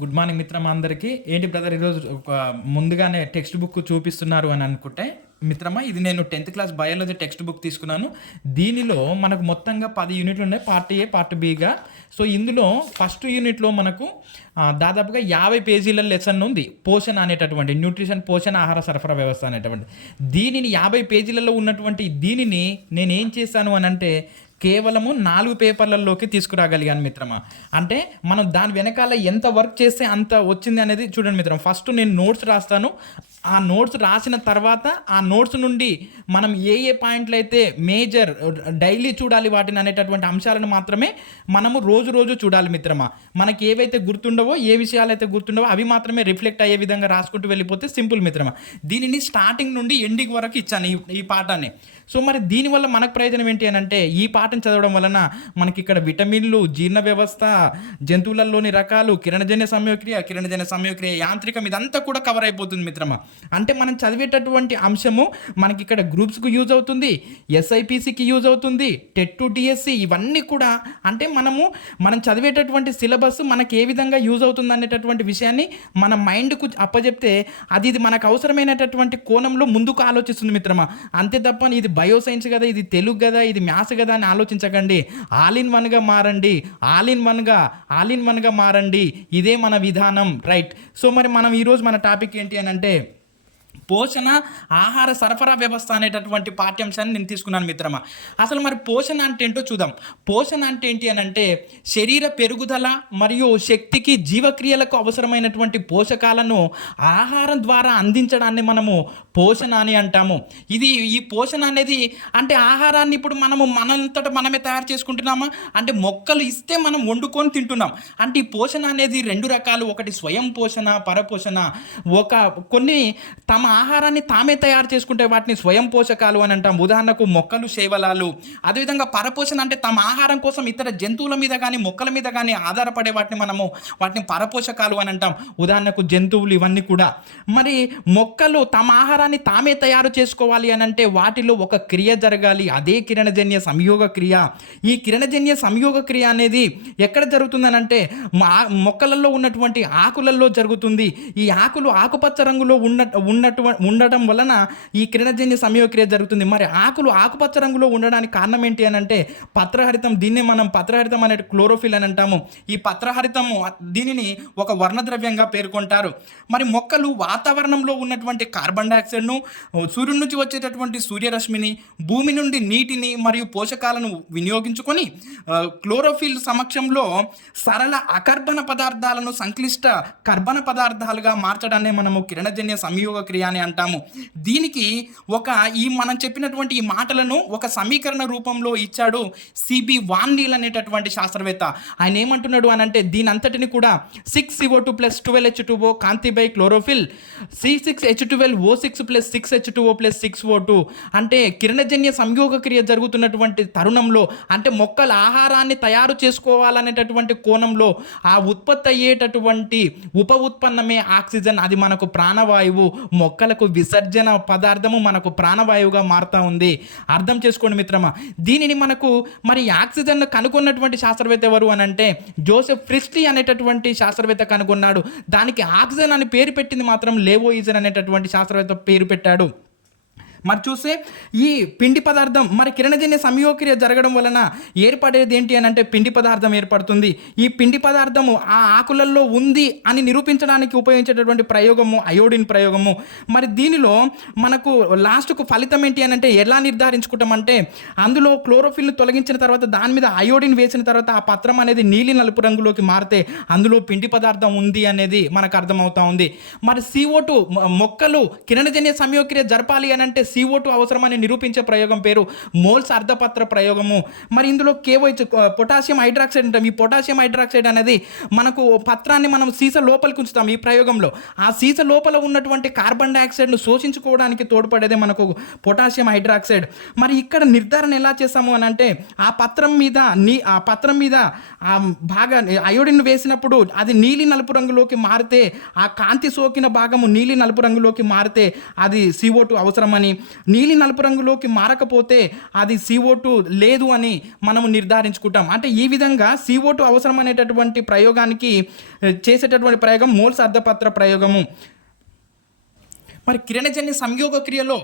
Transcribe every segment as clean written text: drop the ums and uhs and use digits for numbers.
Good morning మిత్రమా అందరికీ. ఏంటి బ్రదర్ ఈరోజు ఒక ముందుగానే టెక్స్ట్ బుక్ చూపిస్తున్నారు అని అనుకుంటే, మిత్రమా ఇది నేను 10th class biology text book తీసుకున్నాను. దీనిలో మనకు మొత్తంగా 10 యూనిట్లు ఉన్నాయి, పార్ట్ ఏ పార్ట్ బిగా. సో ఇందులో ఫస్ట్ యూనిట్లో మనకు దాదాపుగా 50 పేజీల లెసన్ ఉంది, పోషణ అనేటటువంటి న్యూట్రిషన్, పోషణ ఆహార సరఫరా వ్యవస్థ అనేటటువంటి. దీనిని 50 పేజీలలో ఉన్నటువంటి దీనిని నేను ఏం చేశాను అని అంటే కేవలము 4 పేపర్లలోకి తీసుకురాగలిగాను మిత్రమా. అంటే మనం దాని వెనకాల ఎంత వర్క్ చేస్తే అంత వచ్చింది అనేది చూడండి మిత్రం. ఫస్ట్ నేను నోట్స్ రాస్తాను. ఆ నోట్స్ రాసిన తర్వాత ఆ నోట్స్ నుండి మనం ఏ పాయింట్లు అయితే మేజర్ డైలీ చూడాలి వాటిని అనేటటువంటి అంశాలను మాత్రమే మనము రోజు చూడాలి మిత్రమా. మనకి ఏవైతే గుర్తుండవో, ఏ విషయాలు అయితే గుర్తుండవో అవి మాత్రమే రిఫ్లెక్ట్ అయ్యే విధంగా రాసుకుంటూ వెళ్ళిపోతే సింపుల్ మిత్రమా. దీనిని స్టార్టింగ్ నుండి ఎండింగ్ వరకు ఇచ్చాను ఈ పాఠాన్ని. సో మరి దీనివల్ల మనకు ప్రయోజనం ఏంటి అని అంటే, ఈ పాఠం చదవడం వలన మనకి ఇక్కడ విటమిన్లు, జీర్ణ వ్యవస్థ, జంతువులలోని రకాలు, కిరణజన్య సంయోగక్రియ, యాంత్రికం ఇదంతా కూడా కవర్ అయిపోతుంది మిత్రమా. అంటే మనం చదివేటటువంటి అంశము మనకి ఇక్కడ గ్రూప్స్కి యూజ్ అవుతుంది, ఎస్ఐపిసికి యూజ్ అవుతుంది, టెట్ టు డిఎస్సి, ఇవన్నీ కూడా అంటే మనం చదివేటటువంటి సిలబస్ మనకి ఏ విధంగా యూజ్ అవుతుంది అనేటటువంటి విషయాన్ని మన మైండ్కు అప్పచెప్తే ఇది మనకు అవసరమైనటువంటి కోణంలో ముందుకు ఆలోచిస్తుంది మిత్రమా. అంతే తప్ప ఇది బయోసైన్స్ కదా, ఇది తెలుగు కదా, ఇది మ్యాథ్స్ కదా అని ఆలోచించకండి. ఆల్ ఇన్ వన్గా మారండి, ఆల్ ఇన్ వన్గా మారండి. ఇదే మన విధానం, రైట్. సో మరి మనం ఈరోజు మన టాపిక్ ఏంటి అని అంటే పోషణ ఆహార సరఫరా వ్యవస్థ అనేటటువంటి పాఠ్యాంశాన్ని నేను తీసుకున్నాను మిత్రమా. అసలు మరి పోషణ అంటే ఏంటో చూద్దాం. పోషణ అంటే ఏంటి అని అంటే శరీర పెరుగుదల మరియు శక్తికి, జీవక్రియలకు అవసరమైనటువంటి పోషకాలను ఆహారం ద్వారా అందించడాన్ని మనము పోషణ అని అంటాము. ఈ పోషణ అనేది అంటే ఆహారాన్ని ఇప్పుడు మనంతట మనమే తయారు చేసుకుంటున్నామా అంటే మొక్కలు ఇస్తే మనం వండుకొని తింటున్నాం. అంటే ఈ పోషణ అనేది 2 రకాలు. ఒకటి స్వయం పోషణ, పరపోషణ. కొన్ని తమ ఆహారాన్ని తామే తయారు చేసుకుంటే వాటిని స్వయం పోషకాలు అని అంటాం. ఉదాహరణకు మొక్కలు, శైవలాలు. అదేవిధంగా పరపోషణ అంటే తమ ఆహారం కోసం ఇతర జంతువుల మీద కానీ మొక్కల మీద కానీ ఆధారపడే వాటిని పరపోషకాలు అని అంటాం. ఉదాహరణకు జంతువులు, ఇవన్నీ కూడా. మరి మొక్కలు తమ ఆహారాన్ని తామే తయారు చేసుకోవాలి అని అంటే వాటిలో ఒక క్రియ జరగాలి, అదే కిరణజన్య సంయోగ క్రియ. ఈ కిరణజన్య సంయోగ క్రియ అనేది ఎక్కడ జరుగుతుందని అంటే మొక్కలలో ఉన్నటువంటి ఆకులలో జరుగుతుంది. ఈ ఆకులు ఆకుపచ్చ రంగులో ఉండటం వలన ఈ కిరణజన్య సంయోగక్రియ జరుగుతుంది. మరి ఆకులు ఆకుపచ్చ రంగులో ఉండడానికి కారణం ఏంటి అని అంటే పత్రహరితం. దీన్ని మనం పత్రహరితం అనే క్లోరోఫిల్ అని అంటాము. ఈ పత్రహరితము దీనిని ఒక వర్ణద్రవ్యంగా పేర్కొంటారు. మరి మొక్కలు వాతావరణంలో ఉన్నటువంటి కార్బన్ డైఆక్సైడ్ను, సూర్యుడి నుంచి వచ్చేటటువంటి సూర్యరశ్మిని, భూమి నుండి నీటిని మరియు పోషకాలను వినియోగించుకొని క్లోరోఫిల్ సమక్షంలో సరళ అకర్బన పదార్థాలను సంక్లిష్ట కర్బన పదార్థాలుగా మార్చడాన్ని మనము కిరణజన్య సంయోగ క్రియ అని అంటాము. దీనికి మనం చెప్పినటువంటి ఈ మాటలను ఒక సమీకరణ రూపంలో ఇచ్చాడు సిబి వాన్-నీల్ అనేటటువంటి శాస్త్రవేత్త. ఆయన ఏమంటున్నాడు అని అంటే దీని అంతటిని కూడా 6CO2 + 12H2O Kanthi by chlorophyll, C6H12O6 + 6H2O + 6O2. అంటే కిరణజన్య సంయోగ క్రియ జరుగుతున్నటువంటి తరుణంలో, అంటే మొక్కల ఆహారాన్ని తయారు చేసుకోవాలనేటటువంటి కోణంలో ఆ ఉత్పత్తి అయ్యేటటువంటి ఉప ఉత్పన్నమే ఆక్సిజన్. అది మనకు ప్రాణవాయువు. మొక్కలకు విసర్జన పదార్థము, మనకు ప్రాణవాయువుగా మారుతూ ఉంది. అర్థం చేసుకోండి మిత్రమా. దీనిని మరి ఆక్సిజన్ కనుగొన్నటువంటి శాస్త్రవేత్త ఎవరు అని అంటే జోసెఫ్ ప్రిస్లీ అనేటటువంటి శాస్త్రవేత్త కనుగొన్నాడు. దానికి ఆక్సిజన్ అని పేరు పెట్టింది మాత్రం లేవోయిజన్ అనేటటువంటి శాస్త్రవేత్త పేరు పెట్టాడు. మరి చూస్తే ఈ పిండి పదార్థం మరి కిరణజన్య సంయోగక్రియ జరగడం వలన ఏర్పడేది ఏంటి అని అంటే పిండి పదార్థం ఏర్పడుతుంది. ఈ పిండి పదార్థము ఆ ఆకులలో ఉంది అని నిరూపించడానికి ఉపయోగించేటటువంటి ప్రయోగము అయోడిన్ ప్రయోగము. మరి దీనిలో మనకు లాస్ట్కు ఫలితం ఏంటి అని అంటే ఎలా నిర్ధారించుకుంటామంటే అందులో క్లోరోఫిల్ని తొలగించిన తర్వాత దాని మీద అయోడిన్ వేసిన తర్వాత ఆ పత్రం అనేది నీలి నలుపు రంగులోకి మారితే అందులో పిండి పదార్థం ఉంది అనేది మనకు అర్థమవుతా ఉంది. మరి CO2 మొక్కలు కిరణజన్య సంయోగక్రియ జరపాలి అని అంటే CO2 అవసరమని నిరూపించే ప్రయోగం పేరు మోల్స్ అర్ధపత్ర ప్రయోగము. మరి ఇందులో పొటాషియం హైడ్రాక్సైడ్ ఉంటాం. ఈ పొటాషియం హైడ్రాక్సైడ్ అనేది మనకు పత్రాన్ని మనం సీస లోపలికి ఉంచుతాం. ఈ ప్రయోగంలో ఆ సీస లోపల ఉన్నటువంటి కార్బన్ డైఆక్సైడ్ను శోషించుకోవడానికి తోడ్పడేదే మనకు పొటాషియం హైడ్రాక్సైడ్. మరి ఇక్కడ నిర్ధారణ ఎలా చేస్తాము అని అంటే ఆ పత్రం మీద బాగా అయోడిన్ వేసినప్పుడు అది నీలి నలుపు రంగులోకి మారితే, ఆ కాంతి సోకిన భాగము నీలి నలుపు రంగులోకి మారితే అది CO2 అవసరమని, నీలి నలుపు రంగులోకి మారకపోతే అది CO2 లేదు అని మనము నిర్ధారించుకుంటాం. అంటే ఈ విధంగా CO2 అవసరం అనేటటువంటి ప్రయోగానికి చేసేటటువంటి ప్రయోగం మోల్స్ అర్ధపత్ర ప్రయోగము. మరి కిరణజన్య సంయోగ క్రియలో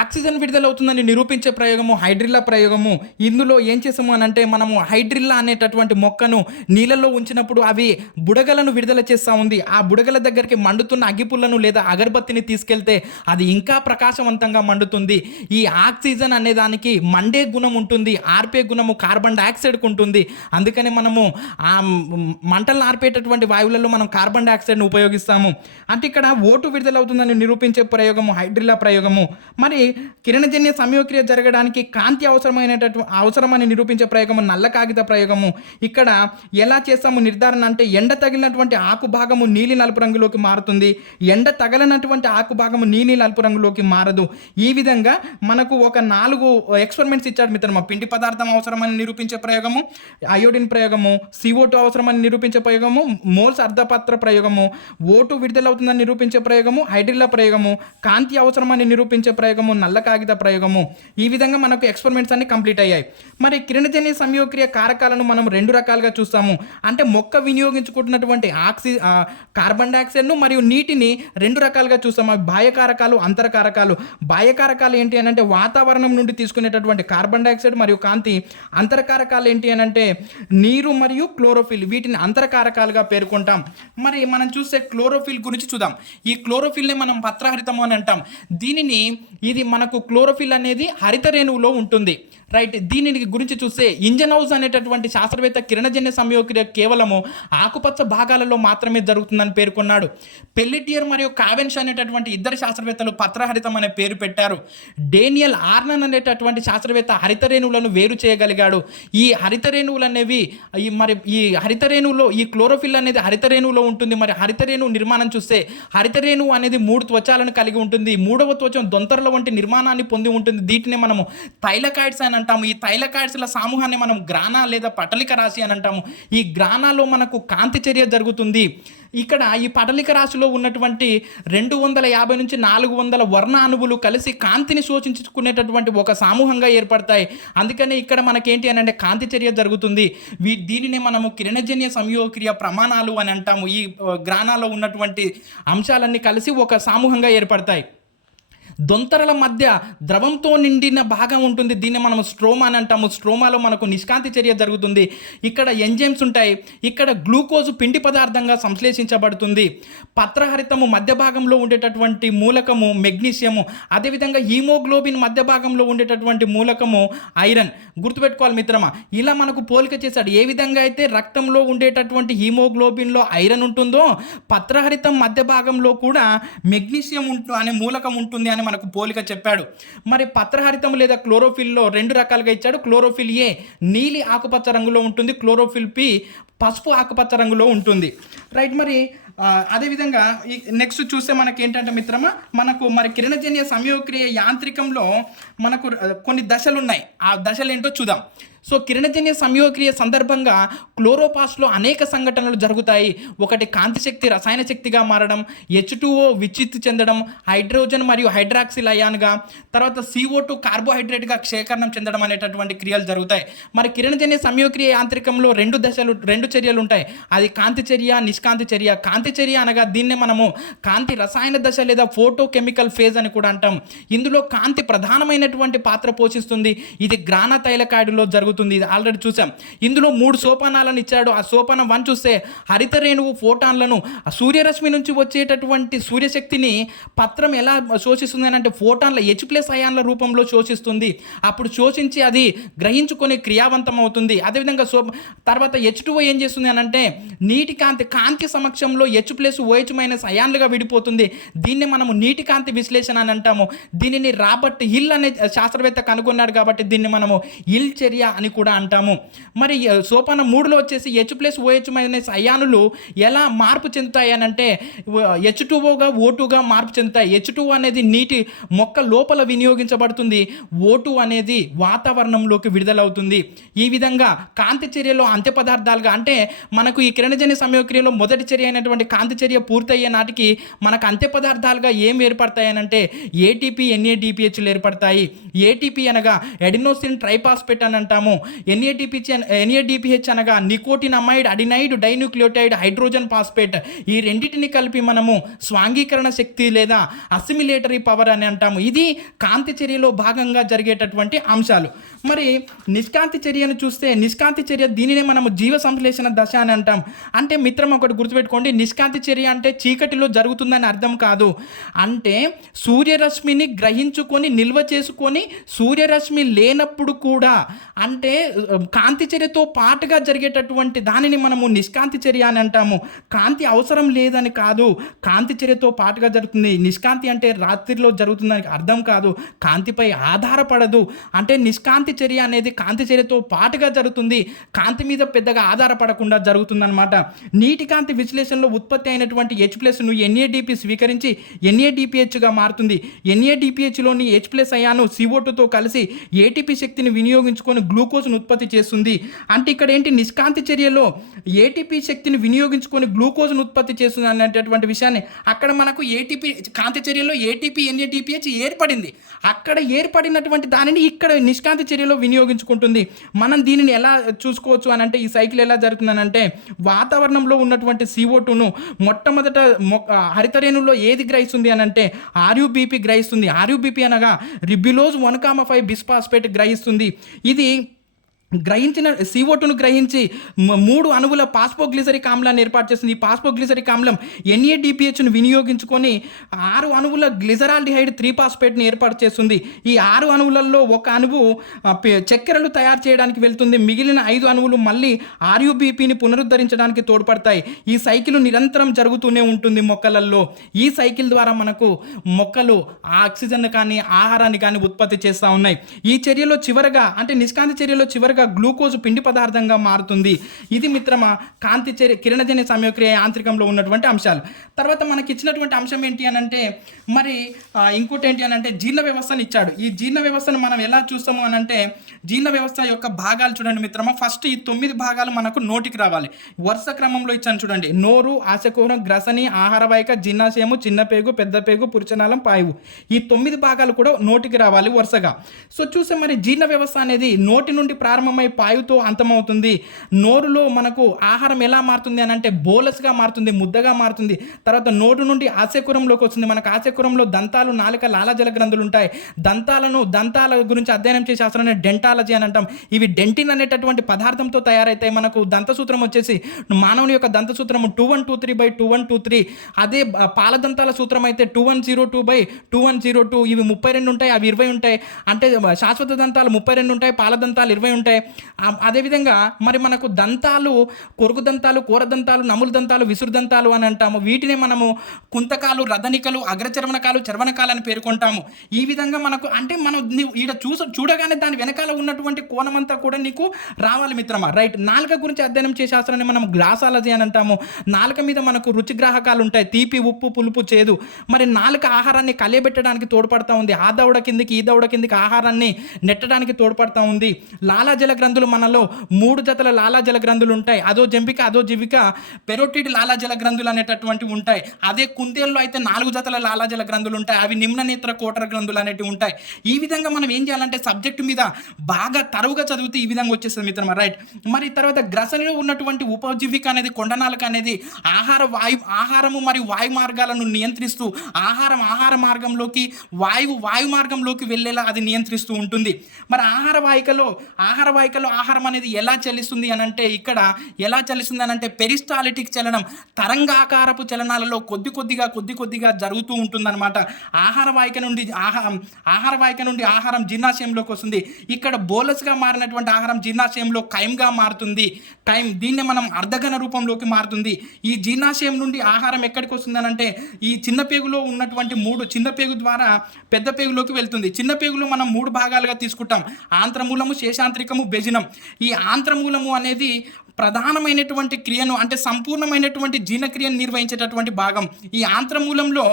ఆక్సిజన్ విడుదలవుతుందని నిరూపించే ప్రయోగము హైడ్రిల్లా ప్రయోగము. ఇందులో ఏం చేసాము అని అంటే మనము హైడ్రిల్లా అనేటటువంటి మొక్కను నీళ్ళలో ఉంచినప్పుడు అవి బుడగలను విడుదల చేస్తూ ఉంది. ఆ బుడగల దగ్గరికి మండుతున్న అగ్గిపుల్లను లేదా అగరబత్తిని తీసుకెళ్తే అది ఇంకా ప్రకాశవంతంగా మండుతుంది. ఈ ఆక్సిజన్ అనే దానికి మండే గుణం ఉంటుంది, ఆర్పే గుణము కార్బన్ డైఆక్సైడ్కి ఉంటుంది. అందుకని మనము ఆ మంటలను ఆర్పేటటువంటి వాయువులలో మనం కార్బన్ డైఆక్సైడ్ను ఉపయోగిస్తాము. అంటే ఇక్కడ O2 విడుదలవుతుందని నిరూపించే ప్రయోగము హైడ్రిల్లా ప్రయోగము. మరి కిరణజన్య సంయోగక్రియ జరగడానికి కాంతి అవసరమని నిరూపించే ప్రయోగము నల్ల కాగిత ప్రయోగము. ఇక్కడ ఎలా చేస్తాము నిర్ధారణ అంటే ఎండ తగిలినటువంటి ఆకు భాగము నీలి నలుపు రంగులోకి మారుతుంది, ఎండ తగలనటువంటి ఆకు భాగము నీలి నలుపు రంగులోకి మారదు. ఈ విధంగా మనకు ఒక 4 ఎక్స్పెరిమెంట్స్ ఇచ్చాడు మిత్రమా. పిండి పదార్థం అవసరమని నిరూపించే ప్రయోగము, అయోడిన్ ప్రయోగము, CO2 అవసరమని నిరూపించే ప్రయోగము, మోల్స్ అర్ధపత్ర ప్రయోగము, O2 విడుదలవుతుందని నిరూపించే ప్రయోగము హైడ్రిల్లా ప్రయోగము, కాంతి అవసరమని నిరూపించే ప్రయోగము నల్ల కాగిత ప్రయోగము. ఈ విధంగా మనకు ఎక్స్పెరిమెంట్స్ అన్ని కంప్లీట్ అయ్యాయి. మరి కిరణజన్య సంయోగక్రియ కారకాలను మనం 2 రకాలుగా చూస్తాము. అంటే మొక్క వినియోగించుకుంటున్నటువంటి కార్బన్ డైఆక్సైడ్ను మరియు నీటిని 2 రకాలుగా చూస్తాము. అవి బాహ్యకారకాలు, అంతరకారకాలు. బాహ్యకారకాలు ఏంటి అని అంటే వాతావరణం నుండి తీసుకునేటటువంటి కార్బన్ డైఆక్సైడ్ మరియు కాంతి. అంతరకారకాలు ఏంటి అని అంటే నీరు మరియు క్లోరోఫిల్. వీటిని అంతరకారకాలుగా పేర్కొంటాం. మరి మనం చూస్తే క్లోరోఫిల్ గురించి చూద్దాం. ఈ క్లోరోఫిల్ని మనం పత్రహరితము అని అంటాం. దీనిని ఇది మనకు క్లోరోఫిల్ అనేది హరిత రేణువులో ఉంటుంది, రైట్. దీని గురించి చూస్తే ఇంజనౌజ్ అనేటటువంటి శాస్త్రవేత్త కిరణజన్య సంయోగక్రియ కేవలము ఆకుపచ్చ భాగాలలో మాత్రమే జరుగుతుందని పేర్కొన్నాడు. పెల్లెటియర్ మరియు కావెన్ష్ అనేటటువంటి ఇద్దరు శాస్త్రవేత్తలు పత్రహరితం అనే పేరు పెట్టారు. డేనియల్ ఆర్నన్ అనేటటువంటి శాస్త్రవేత్త హరిత రేణువులను వేరు చేయగలిగాడు. ఈ హరిత రేణువులు అనేవి ఈ హరిత రేణువులో ఈ క్లోరోఫిల్ అనేది హరిత రేణువులో ఉంటుంది. మరి హరిత రేణువు నిర్మాణం చూస్తే హరిత రేణువు అనేది 3 త్వచాలను కలిగి ఉంటుంది. 3వ త్వచం దొంతరల వంటి నిర్మాణాన్ని పొంది ఉంటుంది. వీటిని మనము థైలకాయిడ్స్ అని అంటాము. ఈ థైలకాయిడ్స్ల సమూహాన్ని మనం గ్రానా లేదా పటలిక రాశి అని అంటాము. ఈ గ్రానాలో మనకు కాంతి చర్య జరుగుతుంది. ఇక్కడ ఈ పటలిక రాశిలో ఉన్నటువంటి 250 నుంచి 400 వర్ణ అణువులు కలిసి కాంతిని శోషించుకునేటటువంటి ఒక సమూహంగా ఏర్పడతాయి. అందుకని ఇక్కడ మనకేంటి అని అంటే కాంతి చర్య జరుగుతుంది. దీనిని మనము కిరణజన్య సంయోగక్రియ ప్రమాణాలు అని అంటాము. ఈ గ్రానాలో ఉన్నటువంటి అంశాలన్నీ కలిసి ఒక సమూహంగా ఏర్పడతాయి. దొంతరల మధ్య ద్రవంతో నిండిన భాగం ఉంటుంది. దీన్ని మనం స్ట్రోమా అని అంటాము. స్ట్రోమాలో మనకు నిష్కాంతి చర్య జరుగుతుంది. ఇక్కడ ఎంజైమ్స్ ఉంటాయి. ఇక్కడ గ్లూకోజ్ పిండి పదార్థంగా సంశ్లేషించబడుతుంది. పత్రహరితము మధ్య భాగంలో ఉండేటటువంటి మూలకము మెగ్నీషియము. అదేవిధంగా హీమోగ్లోబిన్ మధ్య భాగంలో ఉండేటటువంటి మూలకము ఐరన్. గుర్తుపెట్టుకోవాలి మిత్రమా. ఇలా మనకు పోలిక చేశాడు. ఏ విధంగా అయితే రక్తంలో ఉండేటటువంటి హీమోగ్లోబిన్లో ఐరన్ ఉంటుందో పత్రహరితం మధ్య భాగంలో కూడా మెగ్నీషియం అనే మూలకం ఉంటుంది అని మనకు పోలిక చెప్పాడు. మరి పత్రహరితం లేదా క్లోరోఫిల్లో 2 రకాలుగా ఇచ్చాడు. క్లోరోఫిల్ ఏ నీలి ఆకుపచ్చ రంగులో ఉంటుంది, క్లోరోఫిల్ పి పసుపు ఆకుపచ్చ రంగులో ఉంటుంది, రైట్. మరి అదేవిధంగా నెక్స్ట్ చూస్తే మనకి ఏంటంటే మిత్రమా, మనకు మరి కిరణజన్య సంయోగక్రియ యాంత్రికంలో మనకు కొన్ని దశలు ఉన్నాయి. ఆ దశలు ఏంటో చూద్దాం. సో కిరణజన్య సంయోగక్రియ సందర్భంగా క్లోరోపాస్ట్లో అనేక సంఘటనలు జరుగుతాయి. ఒకటి కాంతి శక్తి రసాయన శక్తిగా మారడం, H2O విచ్ఛిత్తి చెందడం, హైడ్రోజన్ మరియు హైడ్రాక్సిల్ అయాన్గా, తర్వాత CO2 కార్బోహైడ్రేట్గా క్షేకరణం చెందడం అనేటటువంటి క్రియలు జరుగుతాయి. మరి కిరణజన్య సంయోగక్రియ యాంత్రికంలో 2 చర్యలు ఉంటాయి. అది కాంతి చర్య, నిష్కాంతి చర్య. కాంతి చర్య అనగా దీన్నే మనము కాంతి రసాయన దశ లేదా ఫోటో కెమికల్ ఫేజ్ అని కూడా అంటాం. ఇందులో కాంతి ప్రధానమైనటువంటి పాత్ర పోషిస్తుంది. ఇది గ్రానా తైలకాయిడ్లో జరుగుతుంది. ఇది ఆల్రెడీ చూసాం. ఇందులో 3 సోపానాలను ఇచ్చాడు. ఆ సోపానం 1 చూస్తే హరిత రేణువు ఫోటాన్లను సూర్యరశ్మి నుంచి వచ్చేటటువంటి సూర్యశక్తిని పత్రం ఎలా శోషిస్తుంది అని అంటే ఫోటాన్ల H+ అయాన్ల రూపంలో శోషిస్తుంది. అప్పుడు శోషించి అది గ్రహించుకొని క్రియావంతం అవుతుంది. అదేవిధంగా తర్వాత H2O ఏం చేస్తుంది అని అంటే నీటి కాంతి సమక్షంలో H+OH- అయాన్లుగా విడిపోతుంది. దీన్ని మనము నీటి కాంతి విశ్లేషణ అని అంటాము. దీనిని రాబర్ట్ హిల్ అనే శాస్త్రవేత్త కనుగొన్నాడు కాబట్టి దీన్ని మనము హిల్ చర్య అని కూడా అంటాము. మరి సోపానం 3లో వచ్చేసి H+OH- అయానులు ఎలా మార్పు చెందుతాయి అని అంటే H2Oగా O2గా మార్పు చెందుతాయి. H2O అనేది నీటి మొక్క లోపల వినియోగించబడుతుంది, O2 అనేది వాతావరణంలోకి విడుదలవుతుంది. ఈ విధంగా కాంతి చర్యలో అంత్య పదార్థాలుగా అంటే మనకు ఈ కిరణజన్య సంయోగక్రియలో మొదటి చర్య అయినటువంటి కాంతి చర్య పూర్తయ్యే నాటికి మనకు అంత్య పదార్థాలుగా ఏం ఏర్పడతాయనంటే ఏటీపీ NADPHలు ఏర్పడతాయి. ఏటీపీ అనగా ఎడినోసిన్ ట్రైపాస్పేట్ అని అంటాము. NADPH అనగా నికోటినమైడ్ అడినైడ్ డైన్యూక్లియోటైడ్ హైడ్రోజన్ ఫాస్ఫేట్. ఈ రెండింటిని కలిపి మనము స్వాంగీకరణ శక్తి లేదా అసిమిలేటరీ పవర్ అని అంటాము. ఇది కాంతి చర్యలో భాగంగా జరిగేటటువంటి అంశాలు. మరి నిష్కాంతి చర్యను చూస్తే నిష్కాంతి చర్య దీనినే మనము జీవ సంశ్లేషణ దశ అని అంటాం. అంటే మిత్రం ఒకటి గుర్తుపెట్టుకోండి, నిష్కాంతి చర్య అంటే చీకటిలో జరుగుతుందని అర్థం కాదు. అంటే సూర్యరశ్మిని గ్రహించుకొని నిల్వ చేసుకొని సూర్యరశ్మి లేనప్పుడు కూడా అంటే కాంతి చర్యతో పాటుగా జరిగేటటువంటి దానిని మనము నిష్కాంతి చర్య అని అంటాము. కాంతి అవసరం లేదని కాదు, కాంతి చర్యతో పాటుగా జరుగుతుంది. నిష్కాంతి అంటే రాత్రిలో జరుగుతుందని అర్థం కాదు, కాంతిపై ఆధారపడదు. అంటే నిష్కాంతి చర్య అనేది కాంతి చర్యతో పాటుగా జరుగుతుంది, కాంతి మీద పెద్దగా ఆధారపడకుండా జరుగుతుందన్నమాట. నీటి కాంతి విశ్లేషణలో ఉత్పత్తి అయినటువంటి H+ను NADP స్వీకరించి NADPHగా మారుతుంది. NADPHలోని H+ అయాను CO2తో కలిసి ఏటీపీ శక్తిని వినియోగించుకొని గ్లూకోజ్ను ఉత్పత్తి చేస్తుంది. అంటే ఇక్కడ ఏంటి, నిష్కాంతి చర్యలో ఏటీపీ శక్తిని వినియోగించుకొని గ్లూకోజ్ను ఉత్పత్తి చేస్తుంది అనేటటువంటి విషయాన్ని అక్కడ మనకు ఏటీపీ కాంతి చర్యలో ఏటీపీ NADPH ఏర్పడింది. అక్కడ ఏర్పడినటువంటి దానిని ఇక్కడ నిష్కాంతి చర్యలో వినియోగించుకుంటుంది. మనం దీనిని ఎలా చూసుకోవచ్చు అని అంటే ఈ సైకిల్ ఎలా జరుగుతుందని అంటే వాతావరణంలో ఉన్నటువంటి CO2ను మొట్టమొదట హరితరేణుల్లో ఏది గ్రహిస్తుంది అని అంటే RUBP గ్రహిస్తుంది. RUBP అనగా రిబ్యులోజ్ 1,5 బిస్ఫాస్ఫేట్ గ్రహిస్తుంది. ఇది గ్రహించిన CO2ను గ్రహించి 3 అణువుల పాస్పోగ్లిసరిక్ ఆమ్లాన్ని ఏర్పాటు చేస్తుంది. ఈ పాస్పోగ్లిసరిక్ ఆమ్లం NADPHను వినియోగించుకొని 6 అణువుల గ్లిజరాల్డిహైడ్ 3-ఫాస్ఫేట్ని ఏర్పాటు చేస్తుంది. ఈ 6 అణువులలో ఒక అణువు చక్కెరలు తయారు చేయడానికి వెళ్తుంది, మిగిలిన 5 అణువులు మళ్ళీ RUBPని పునరుద్ధరించడానికి తోడ్పడతాయి. ఈ సైకిల్ నిరంతరం జరుగుతూనే ఉంటుంది మొక్కలలో. ఈ సైకిల్ ద్వారా మనకు మొక్కలు ఆక్సిజన్ కానీ ఆహారాన్ని కానీ ఉత్పత్తి చేస్తూ ఉన్నాయి. ఈ చర్యలో చివరగా అంటే నిష్కాంతి చర్యలో చివరగా గ్లూకోజ్ పిండి పదార్థంగా మారుతుంది. ఇది మిత్రమా కాంతి చర్య కిరణజన్య సంయోగక్రియ యాంత్రికంలో ఉన్నటువంటి అంశాలు. తర్వాత మనకి ఇచ్చినటువంటి అంశం ఏంటి అని అంటే మరి ఇంకోటి ఏంటి అని అంటే జీర్ణ వ్యవస్థను ఇచ్చాడు. ఈ జీర్ణ వ్యవస్థను మనం ఎలా చూస్తాము అని అంటే జీర్ణ వ్యవస్థ యొక్క భాగాలు చూడండి మిత్రమా. ఫస్ట్ ఈ 9 భాగాలు మనకు నోటికి రావాలి, వరుస క్రమంలో ఇచ్చాను చూడండి. నోరు, ఆశకూరం, గ్రసని, ఆహారవాహిక, జీర్ణాశయము, చిన్న పేగు, పెద్ద పేగు, పురుషనాళం, పాయువు. ఈ 9 భాగాలు కూడా నోటికి రావాలి వరుసగా. సో చూస్తే మరి జీర్ణ వ్యవస్థ అనేది నోటి నుండి ప్రారంభమై పాయుతో అంతమవుతుంది. నోరులో మనకు ఆహారం ఎలా మారుతుంది అని అంటే బోలస్గా మారుతుంది, ముద్దగా మారుతుంది. తర్వాత నోటు నుండి ఆశకూరంలోకి వస్తుంది. మనకు ఆశకూరంలో దంతాలు, నాలుక, లాలాజల గ్రంథులు ఉంటాయి. దంతాల గురించి అధ్యయనం చేసే శాస్త్రాన్ని డెంటాలజీ అని అంటాం. ఇవి డెంటిన్ అనేటటువంటి పదార్థంతో తయారైతాయి. మనకు దంతసూత్రం వచ్చేసి మానవుని యొక్క దంతసూత్రము 2123/2123. అదే పాలదంతాల సూత్రం అయితే 2102/2102. ఇవి 32 ఉంటాయి, అవి 20 ఉంటాయి. అంటే శాశ్వత దంతాలు 32 ఉంటాయి, పాలదంతాలు 20 ఉంటాయి. అదేవిధంగా మరి మనకు దంతాలు కొరుకు దంతాలు, కూర దంతాలు, నములు దంతాలు, విసురు దంతాలు అని అంటాము. వీటిని మనము కుంతకాలు, రదనికలు, అగ్రచర్వణకాలు, చర్వణకాలు అని పేర్కొంటాము. ఈ విధంగా మనకు అంటే మనం ఈడ చూడగానే దాని వెనకాల ఉన్నటువంటి కోణమంతా కూడా నీకు రావాలి మిత్రమా. రైట్. నాలుక గురించి అధ్యయనం చేసే శాస్త్రాన్ని మనం గ్లాసాలజీ అని అంటాము. నాలుక మీద మనకు రుచిగ్రాహకాలు ఉంటాయి, తీపి, ఉప్పు, పులుపు, చేదు. మరి నాలుక ఆహారాన్ని కలియబెట్టడానికి తోడ్పడతా ఉంది. ఆ దవడ కిందికి ఈ దవడ కిందికి ఆహారాన్ని నెట్టడానికి తోడ్పడతా ఉంది. లాలాజల గ్రంథులు మనలో 3 జతల లాలాజల గ్రంథులు ఉంటాయి. అదో జంపిక, అదో జీవిక, పెరోటిడ్ లాలాజల గ్రంథులు అనేటటువంటివి ఉంటాయి. అదే కుందేల్లో అయితే 4 జతల లాలాజల గ్రంథులు ఉంటాయి. అవి నిమ్న నేత్ర కోటర గ్రంథులు అనేటివి ఉంటాయి. ఈ విధంగా మనం ఏం చేయాలంటే సబ్జెక్టు మీద బాగా తరువుగా చదివితే ఈ విధంగా వచ్చేస్తుంది మిత్రమా. రైట్. మరి తర్వాత గ్రసనిలో ఉన్నటువంటి ఉపజీవిక అనేది కొండనాలుక అనేది ఆహారము మరియు వాయు మార్గాలను నియంత్రిస్తూ ఆహార మార్గంలోకి వాయు మార్గంలోకి వెళ్ళేలా అది నియంత్రిస్తూ ఉంటుంది. మరి ఆహార వాహికలో ఆహారం అనేది ఎలా చలిస్తుంది అని అంటే ఇక్కడ ఎలా చలిస్తుంది అని అంటే పెరిస్టాలిటిక్ చలనం, తరంగాకారపు చలనాలలో కొద్ది కొద్దిగా జరుగుతూ ఉంటుందన్నమాట. ఆహార వాహిక నుండి ఆహారం జీర్ణాశయంలోకి వస్తుంది. ఇక్కడ బోలస్గా మారినటువంటి ఆహారం జీర్ణాశయంలో కైమ్గా మారుతుంది. దీన్ని మనం అర్ధఘన రూపంలోకి మారుతుంది. ఈ జీర్ణాశయం నుండి ఆహారం ఎక్కడికి వస్తుందని అంటే ఈ చిన్న పేగులో ఉన్నటువంటి చిన్న పేగు ద్వారా పెద్ద పేగులోకి వెళ్తుంది. చిన్న పేగులో మనం 3 భాగాలుగా తీసుకుంటాం: ఆంత్రమూలము, శేషాంత్రికము, బెజినం. ఈ ఆంత్రమూలము అనేది ప్రధానమైనటువంటి క్రియను అంటే సంపూర్ణమైనటువంటి జీర్ణక్రియను నిర్వహించేటటువంటి భాగం. ఈ ఆంత్రమూలంలో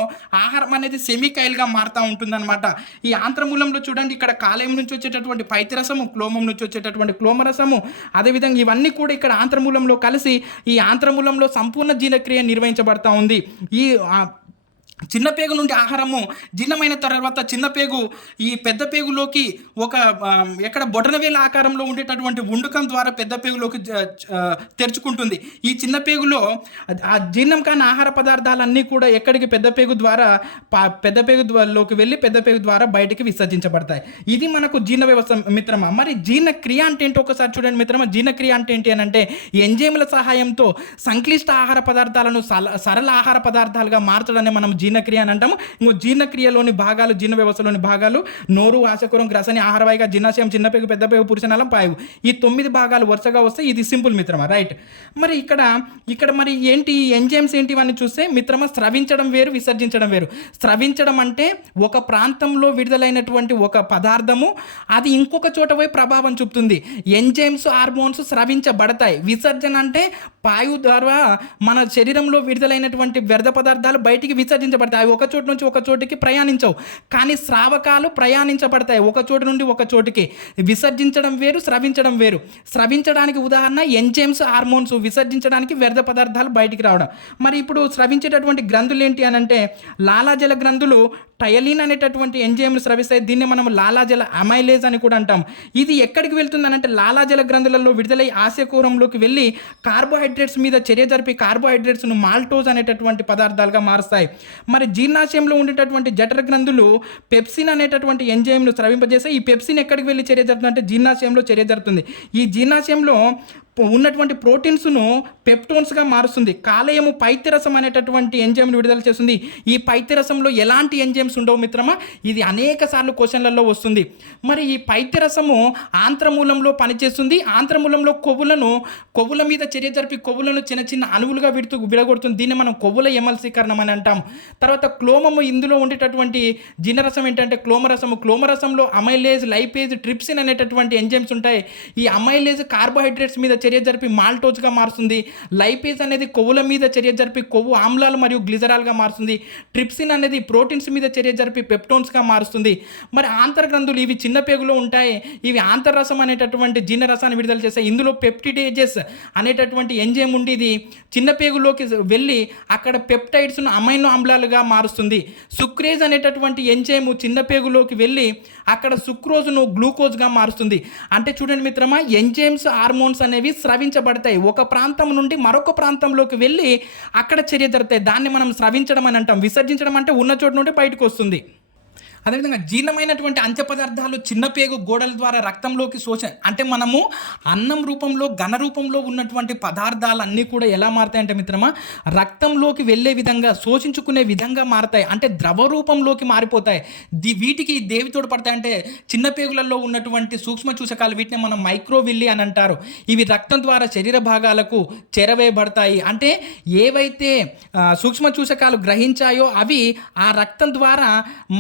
ఆహారం అనేది సెమికైల్గా మారుతూ ఉంటుందన్నమాట. ఈ ఆంత్రమూలంలో చూడండి, ఇక్కడ కాలేయం నుంచి వచ్చేటటువంటి పైత్యరసము, క్లోమం నుంచి వచ్చేటటువంటి క్లోమరసము, అదేవిధంగా ఇవన్నీ కూడా ఇక్కడ ఆంత్రమూలంలో కలిసి ఈ ఆంత్రమూలంలో సంపూర్ణ జీర్ణక్రియ నిర్వహించబడతా ఉంది. ఈ చిన్నపేగు నుండి ఆహారము జీర్ణమైన తర్వాత చిన్నపేగు ఈ పెద్ద పేగులోకి ఒక ఎక్కడ బొటనవేల ఆకారంలో ఉండేటటువంటి ఉండుకం ద్వారా పెద్ద పేగులోకి తెరుచుకుంటుంది. ఈ చిన్న పేగులో ఆ జీర్ణం కాని ఆహార పదార్థాలన్నీ కూడా ఎక్కడికి పెద్ద పేగు ద్వారా పెద్ద పేగులోకి వెళ్ళి పెద్ద పేగు ద్వారా బయటికి విసర్జించబడతాయి. ఇది మనకు జీర్ణ వ్యవస్థ మిత్రమా. మరి జీర్ణక్రియ అంటే ఏంటో ఒకసారి చూడండి మిత్రమా. జీర్ణక్రియ అంటే ఏంటి అని అంటే ఎంజైమ్ల సహాయంతో సంక్లిష్ట ఆహార పదార్థాలను సరళ ఆహార పదార్థాలుగా మార్చడాన్ని మనం జీర్ణక్రియ అని అంటాము. ఇంకో జీర్ణక్రియలోని భాగాలు, జీర్ణ వ్యవస్థలోని భాగాలు నోరు, ఆశకూరం, గ్రసని, ఆహారవాహిక, జీర్ణాశయం, చిన్నపేగు, పెద్దపేగు, పురుషనాళం, పాయువు, ఈ 9 భాగాలు వరుసగా వస్తే ఇది సింపుల్ మిత్రమా, రైట్. మరి ఇక్కడ మరి ఏంటి ఎంజైమ్స్ ఏంటి అని చూస్తే మిత్రమా, స్రవించడం వేరు, విసర్జించడం వేరు. స్రవించడం అంటే ఒక ప్రాంతంలో విడుదలైనటువంటి ఒక పదార్థము అది ఇంకొక చోట పోయి ప్రభావం చూపుతుంది. ఎంజైమ్స్, హార్మోన్స్ స్రవించబడతాయి. విసర్జన అంటే పాయువు ద్వారా మన శరీరంలో విడుదలైనటువంటి వ్యర్థ పదార్థాలు బయటికి విసర్జించబడతాయి. ఒక చోటు నుంచి ఒక చోటికి ప్రయాణించవు, కానీ స్రావకాలు ప్రయాణించబడతాయి ఒక చోటు నుండి ఒక చోటికి. విసర్జించడం వేరు, స్రవించడం వేరు. స్రవించడానికి ఉదాహరణ ఎంజైమ్స్, హార్మోన్స్, విసర్జించడానికి వ్యర్థ పదార్థాలు బయటికి రావడం. మరి ఇప్పుడు స్రవించేటటువంటి గ్రంథులు ఏంటి అని అంటే లాలాజల గ్రంథులు టయలిన్ అనేటటువంటి ఎంజైమ్లు స్రవిస్తాయి. దీన్ని మనం లాలాజల అమైలేజ్ అని కూడా అంటాం. ఇది ఎక్కడికి వెళ్తుందని అంటే లాలాజల గ్రంథులలో విడుదలై ఆశయకూరంలోకి వెళ్ళి కార్బోహైడ్రేట్స్ మీద చర్య జరిపి కార్బోహైడ్రేట్స్ను మాల్టోజ్ అనేటటువంటి పదార్థాలుగా మారుస్తాయి. మరి జీర్ణాశయంలో ఉండేటటువంటి జఠర గ్రంథులు పెప్సిన్ అనేటటువంటి ఎంజైమ్ను స్రవింపజేస్తే ఈ పెప్సిన్ ఎక్కడికి వెళ్ళి చర్య జరుగుతుంది అంటే జీర్ణాశయంలో చర్య జరుగుతుంది. ఈ జీర్ణాశయంలో ఉన్నటువంటి ప్రోటీన్స్ను పెప్టోన్స్గా మారుస్తుంది. కాలేయము పైత్యరసం అనేటటువంటి ఎంజైమ్ను విడుదల చేస్తుంది. ఈ పైత్యరసంలో ఎలాంటి ఎంజైమ్స్ ఉండవు మిత్రమా. ఇది అనేక సార్లు క్వశ్చన్లలో వస్తుంది. మరి ఈ పైత్యరసము ఆంత్రమూలంలో పనిచేస్తుంది. ఆంత్రమూలంలో కొవ్వుల మీద చర్య జరిపి కొవ్వులను చిన్న చిన్న అణువులుగా విడగొడుతుంది. దీన్ని మనం కొవ్వుల ఎమల్సీకరణం అని అంటాం. తర్వాత క్లోమము, ఇందులో ఉండేటటువంటి జీర్ణరసం ఏంటంటే క్లోమరసము. క్లోమరసంలో అమైలేజ్, లైపేజ్, ట్రిప్సిన్ అనేటటువంటి ఎంజైమ్స్ ఉంటాయి. ఈ అమైలేజ్ కార్బోహైడ్రేట్స్ మీద చర్య జరిపి మాల్టోజ్గా మారుస్తుంది. లైపేజ్ అనేది కొవ్వుల మీద చర్య జరిపి కొవ్వు ఆమ్లాలు మరియు గ్లిజరాల్గా మారుస్తుంది. ట్రిప్సిన్ అనేది ప్రోటీన్స్ మీద చర్య జరిపి పెప్టోన్స్గా మారుస్తుంది. మరి ఆంతర్గ్రంథులు ఇవి చిన్న పేగులో ఉంటాయి. ఇవి ఆంతర్రసం అనేటటువంటి జీర్ణరసాన్ని విడుదల చేస్తాయి. ఇందులో పెప్టిడేజెస్ అనేటటువంటి ఎంజైమ్ ఉండి ఇది చిన్న పేగులోకి వెళ్ళి అక్కడ పెప్టైడ్స్ను అమైనో ఆమ్లాలుగా మారుస్తుంది. సుక్రేజ్ అనేటటువంటి ఎంజైమ్ చిన్న పేగులోకి వెళ్ళి అక్కడ సుక్రోజ్ను గ్లూకోజ్గా మారుస్తుంది. అంటే చూడండి మిత్రమా, ఎంజైమ్స్, హార్మోన్స్ అనేవి స్రవించబడతాయి. ఒక ప్రాంతం నుండి మరొక ప్రాంతంలోకి వెళ్ళి అక్కడ చర్య జరుగుతాయి. దాన్ని మనం స్రవించడం అని అంటాం. విసర్జించడం అంటే ఉన్న చోటు నుండి బయటకు వస్తుంది. అదేవిధంగా జీర్ణమైనటువంటి అంత్య పదార్థాలు చిన్న పేగు గోడల ద్వారా రక్తంలోకి అంటే మనము అన్నం రూపంలో, ఘన రూపంలో ఉన్నటువంటి పదార్థాలన్నీ కూడా ఎలా మారుతాయి అంటే మిత్రమా, రక్తంలోకి వెళ్ళే విధంగా, శోషించుకునే విధంగా మారుతాయి. అంటే ద్రవ రూపంలోకి మారిపోతాయి. వీటికి దేవి తోడ్పడతాయి అంటే చిన్న పేగులలో ఉన్నటువంటి సూక్ష్మ చూసకాలు, వీటిని మనం మైక్రోవిల్లి అని అంటారు. ఇవి రక్తం ద్వారా శరీర భాగాలకు చేరవేయబడతాయి. అంటే ఏవైతే సూక్ష్మ చూసకాలు గ్రహించాయో అవి ఆ రక్తం ద్వారా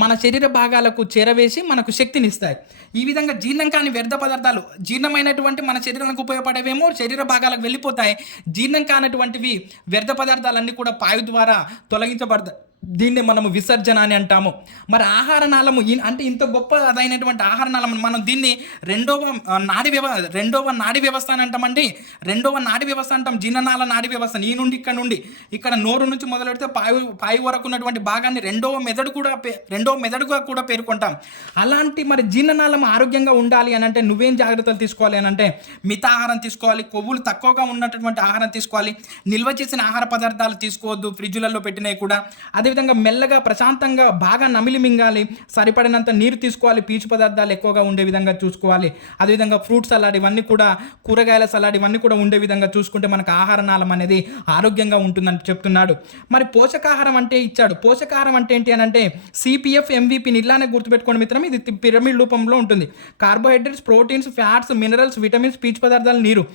మన శరీర భాగాలకు చేరవేసి మనకు శక్తినిస్తాయి. ఈ విధంగా జీర్ణం కాని వ్యర్థ పదార్థాలు, జీర్ణమైనటువంటి మన శరీరానికి ఉపయోగపడేవేమో శరీర భాగాలకు వెళ్ళిపోతాయి. జీర్ణం కానటువంటివి వ్యర్థ పదార్థాలన్నీ కూడా పాయు ద్వారా తొలగించబడతాయి. దీన్ని మనము విసర్జన అని అంటాము. మరి ఆహార నాళము అంటే ఇంత గొప్ప అదైనటువంటి ఆహార నాళము మనం దీన్ని రెండవ నాడీ వ్యవస్థ అని అంటామండి. రెండవ నాడీ వ్యవస్థ అంటాం. జీర్ణనాళ నాడీ వ్యవస్థ ఈ నుండి ఇక్కడ నోరు నుంచి మొదలెడితే పాయు వరకు ఉన్నటువంటి భాగాన్ని రెండవ మెదడుగా కూడా పేర్కొంటాం. అలాంటి మరి జీర్ణనాళం ఆరోగ్యంగా ఉండాలి అని అంటే నువ్వేం జాగ్రత్తలు తీసుకోవాలి అని అంటే మితాహారం తీసుకోవాలి. కొవ్వులు తక్కువగా ఉన్నటువంటి ఆహారం తీసుకోవాలి. నిల్వ చేసిన ఆహార పదార్థాలు తీసుకోవద్దు, ఫ్రిడ్జ్లలో పెట్టినవి కూడా. అదేవిధంగా మెల్లగా ప్రశాంతంగా బాగా నమిలి మింగాలి. సరిపడినంత నీరు తీసుకోవాలి. పీచు పదార్థాలు ఎక్కువగా ఉండే విధంగా చూసుకోవాలి. అదేవిధంగా ఫ్రూట్ సలాడ్ ఇవన్నీ కూడా, కూరగాయల సలాడ్ ఇవన్నీ కూడా ఉండే విధంగా చూసుకుంటే మనకు ఆహార నాళం అనేది ఆరోగ్యంగా ఉంటుందని చెప్తున్నాడు. మరి పోషకాహారం అంటే ఇచ్చాడు. పోషకాహారం అంటే ఏంటి అని అంటే సిపిఎఫ్, ఎంవిపి ఇలానే గుర్తుపెట్టుకోండి మిత్రం. ఇది పిరమిడ్ రూపంలో ఉంటుంది. Carbohydrates, proteins, fats, minerals, vitamins, పీచు పదార్థాలు, నీరు,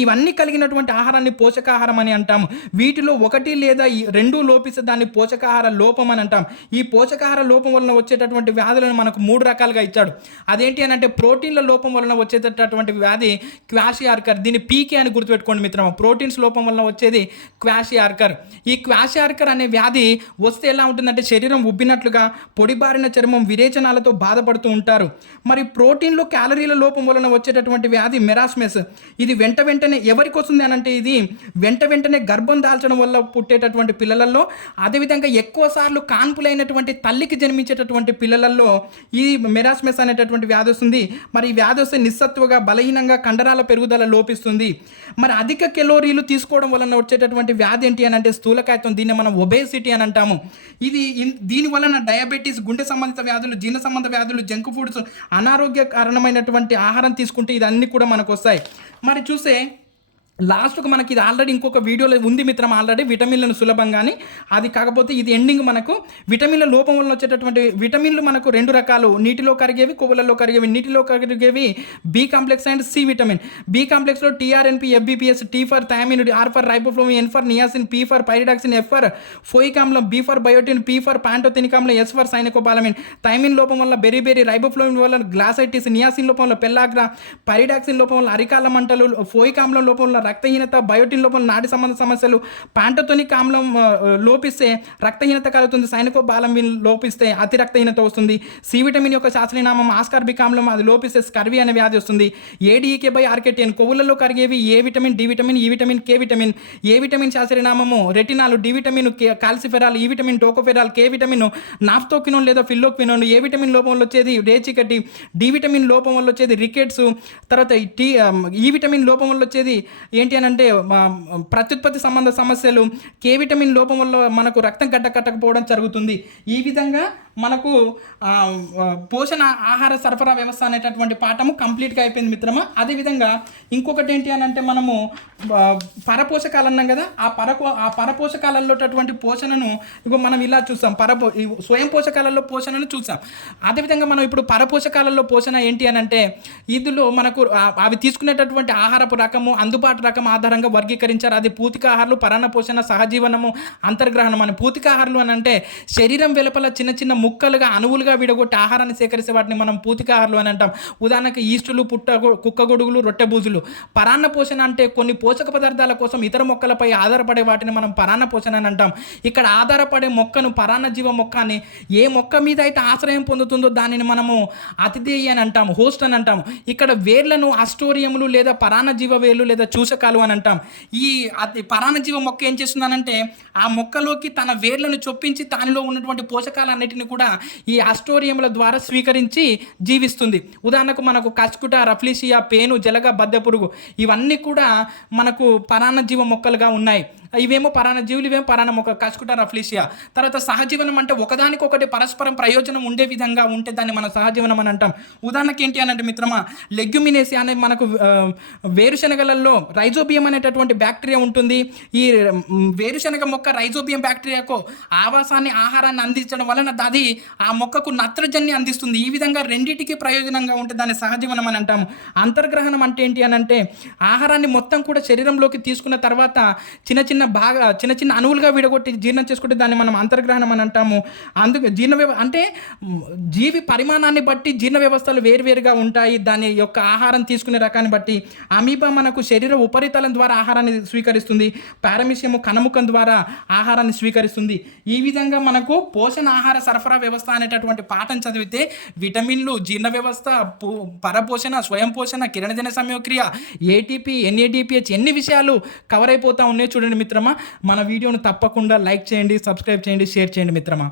ఇవన్నీ కలిగినటువంటి ఆహారాన్ని పోషకాహారం అని అంటాము. వీటిలో ఒకటి లేదా రెండు లోపిస్తే దాన్ని పోషకాహారం పోషకాహార లోపం అని అంటాం. ఈ పోషకాహార లోపం వలన వచ్చేటటువంటి వ్యాధులను మనకు 3 రకాలుగా ఇచ్చాడు. అదేంటి అని అంటే ప్రోటీన్ల లోపం వలన వచ్చేటటువంటి వ్యాధి క్వాషియార్కర్. దీన్ని పీకే అని గుర్తుపెట్టుకోండి మిత్రమా. ప్రోటీన్స్ లోపం వలన వచ్చేది క్వాషియార్కర్. ఈ క్వాషియార్కర్ అనే వ్యాధి వస్తే ఎలా ఉంటుందంటే శరీరం ఉబ్బినట్లుగా, పొడిబారిన చర్మం, విరేచనాలతో బాధపడుతూ ఉంటారు. మరి ప్రోటీన్లో క్యాలరీల లోపం వలన వచ్చేటటువంటి వ్యాధి మెరాస్మెస్. ఇది వెంటనే ఎవరికి వస్తుంది అని అంటే ఇది వెంటనే గర్భం దాల్చడం వల్ల పుట్టేటటువంటి పిల్లలలో, అదేవిధంగా ఎక్కువ సార్లు కాన్పులైనటువంటి తల్లికి జన్మించేటటువంటి పిల్లలలో ఈ మెరాస్మెస్ అనేటటువంటి వ్యాధి వస్తుంది. మరి ఈ వ్యాధి వస్తే నిస్సత్తువగా, బలహీనంగా, కండరాల పెరుగుదల లోపిస్తుంది. మరి అధిక కెలోరీలు తీసుకోవడం వలన వచ్చేటటువంటి వ్యాధి ఏంటి అని అంటే స్థూలకాయత్వం. దీన్ని మనం ఒబేసిటీ అని అంటాము. దీని వలన డయాబెటీస్, గుండె సంబంధిత వ్యాధులు, జీర్ణ సంబంధ వ్యాధులు, జంక్ ఫుడ్స్, అనారోగ్య కారణమైనటువంటి ఆహారం తీసుకుంటే ఇదన్నీ కూడా మనకు వస్తాయి. మరి చూస్తే లాస్ట్కు మనకి ఇది ఆల్రెడీ ఇంకొక వీడియోలో ఉంది మిత్రం, ఆల్రెడీ విటమిన్లను సులభంగా అని. అది కాకపోతే ఇది ఎండింగ్. మనకు విటమిన్ల లోపం వల్ల వచ్చేటటువంటి విటమిన్లు మనకు 2 రకాలు, నీటిలో కరిగేవి, కొవ్వులలో కరిగేవి. నీటిలో కరిగేవి B complex and C vitamin. బి కాంప్లెక్స్లో TRNP, FBPS, T for thiamine, R for riboflavin, N for niacin, P for pyridoxine, F for folic ఆమ్లం, B for biotin, P for pantothenic ఆమ్లం, ఎస్ ఫర్ సైనకోబాలమిన్. థైమిన్ లోపం వల్ల beriberi, riboflavin వల్ల glossitis, niacin లోపం వల్ల pellagra, pyridoxine లోపం వల్ల అరికాల మంటలు, ఫోయిక్ ఆమ్లం లోపం వల్ల రక్తహీనత, బయోటిన్ లోపం నాడి సంబంధ సమస్యలు, పాంటోథెనిక్ ఆమ్లం లోపిస్తే రక్తహీనత కలుగుతుంది, సైనకోబాలమిన్ లోపిస్తే అతి రక్తహీనత వస్తుంది. సి విటమిన్ యొక్క శాస్త్రీయనామం ఆస్కార్బిక్ ఆమ్లం, అది లోపిస్తే స్కర్వీ అనే వ్యాధి వస్తుంది. ఏడీఈకే బై ఆర్కెటియన్. కొవ్వులలో కరిగేవి A vitamin, D vitamin, E vitamin, K vitamin. A vitamin శాస్త్రీయనామము retinol, D vitamin calciferol, E vitamin tocopherol, K vitamin naphthoquinone లేదా ఫిల్లోక్వినోన్. ఏ విటమిన్ లోపం వల్ల వచ్చేది రేచికటి. డి విటమిన్ లోపం వల్ల వచ్చేది రికెట్స్. తర్వాత ఈ విటమిన్ లోపం వల్ల వచ్చేది ఏంటి అని అంటే ప్రత్యుత్పత్తి సంబంధ సమస్యలు. కే విటమిన్ లోపం వల్ల మనకు రక్తం కట్టకపోవడం జరుగుతుంది. ఈ విధంగా మనకు పోషణ ఆహార సరఫరా వ్యవస్థ అనేటటువంటి పాఠము కంప్లీట్గా అయిపోయింది మిత్రమా. అదేవిధంగా ఇంకొకటి ఏంటి అని అంటే మనము పరపోషకాలు అన్నాం కదా, ఆ పరపోషకాలలోటటువంటి పోషణను ఇప్పుడు మనం ఇలా చూస్తాం. స్వయం పోషకాలలో పోషణను చూసాం. అదేవిధంగా మనం ఇప్పుడు పరపోషకాలలో పోషణ ఏంటి అని అంటే ఇందులో మనకు అవి తీసుకునేటటువంటి ఆహారపు రకము, అందుబాటు రకం ఆధారంగా వర్గీకరించారు. అది పూతికాహారాలు, పరాన్న పోషణ, సహజీవనము, అంతర్గ్రహణం అని. పూతికాహారాలు అని అంటే శరీరం వెలుపల చిన్న చిన్న ముక్కలుగా, అణువులుగా విడగొట్టి ఆహారాన్ని సేకరిస్తే వాటిని మనం పూతికాహారాలు అని అంటాం. ఉదాహరణకి ఈస్టులు, కుక్కగొడుగులు, రొట్టెబూజులు. పరాన్న పోషణ అంటే కొన్ని పోషక పదార్థాల కోసం ఇతర మొక్కలపై ఆధారపడే వాటిని మనం పరాన్న పోషణ అని అంటాం. ఇక్కడ ఆధారపడే మొక్కను పరాన్న జీవ మొక్క అని, ఏ మొక్క మీద అయితే ఆశ్రయం పొందుతుందో దానిని మనము అతిథేయి అని అంటాము, హోస్ట్ అని అంటాము. ఇక్కడ వేర్లను అస్టోరియంలు లేదా పరాన్న జీవ వేర్లు లేదా చూసకాలు అని అంటాం. ఈ పరాన్న జీవ మొక్క ఏం చేస్తుందనంటే ఆ మొక్కలోకి తన వేర్లను చొప్పించి దానిలో ఉన్నటువంటి పోషకాలన్నిటిని కూడా ఈ అస్టోరియంల ద్వారా స్వీకరించి జీవిస్తుంది. ఉదాహరణకు మనకు కస్కుట, రఫ్లీసియా, పేను, జలగ, బద్దె పురుగు ఇవన్నీ కూడా మనకు పరాన్న జీవ మొక్కలుగా ఉన్నాయి. ఇవేమో పరాన్న జీవులు, ఇవేమో పరాన్న మొక్క, కస్కుట, రఫ్లీసియా. తర్వాత సహజీవనం అంటే ఒకదానికొకటి పరస్పరం ప్రయోజనం ఉండే విధంగా ఉంటే దాన్ని మనం సహజీవనం అని అంటాం. ఉదాహరణకి ఏంటి అని అంటే మిత్రమా, లెగ్యుమినేసి అనే మనకు వేరుశనగలలో రైజోబియం అనేటటువంటి బ్యాక్టీరియా ఉంటుంది. ఈ వేరుశనగ మొక్క రైజోబియం బ్యాక్టీరియాకు ఆవాసాన్ని, ఆహారాన్ని అందించడం వలన అది ఆ మొక్కకు నత్రజన్ని అందిస్తుంది. ఈ విధంగా రెండింటికి ప్రయోజనంగా ఉంటే దాన్ని సహజీవనం అని అంటాము. అంతర్గ్రహణం అంటే ఏంటి అని అంటే ఆహారాన్ని మొత్తం కూడా శరీరంలోకి తీసుకున్న తర్వాత చిన్న చిన్న అణువులుగా విడగొట్టి జీర్ణం చేసుకుంటే దాన్ని మనం అంతర్గ్రహణం అని అంటాము. అందుకే అంటే జీవి పరిమాణాన్ని బట్టి జీర్ణ వ్యవస్థలు వేరువేరుగా ఉంటాయి. దాని యొక్క ఆహారం తీసుకునే రకాన్ని బట్టి. అమీబా మనకు శరీర ఉపరితలం ద్వారా ఆహారాన్ని స్వీకరిస్తుంది. పారమిషియము కణముఖం ద్వారా ఆహారాన్ని స్వీకరిస్తుంది. ఈ విధంగా మనకు పోషణ ఆహార సరఫరా వ్యవస్థ అనేటటువంటి పాఠం చదివితే విటమిన్లు, జీర్ణ వ్యవస్థ, పరపోషణ, స్వయం పోషణ, కిరణజన సంయోక్రియ, ఏటీపీ, ఎన్ఏడిపిహెచ్ ఎన్ని విషయాలు కవర్ అయిపోతూ ఉన్నాయి చూడండి మిత్రమా. మన వీడియోను తప్పకుండా లైక్ చేయండి, సబ్స్క్రైబ్ చేయండి, షేర్ చేయండి మిత్రమా.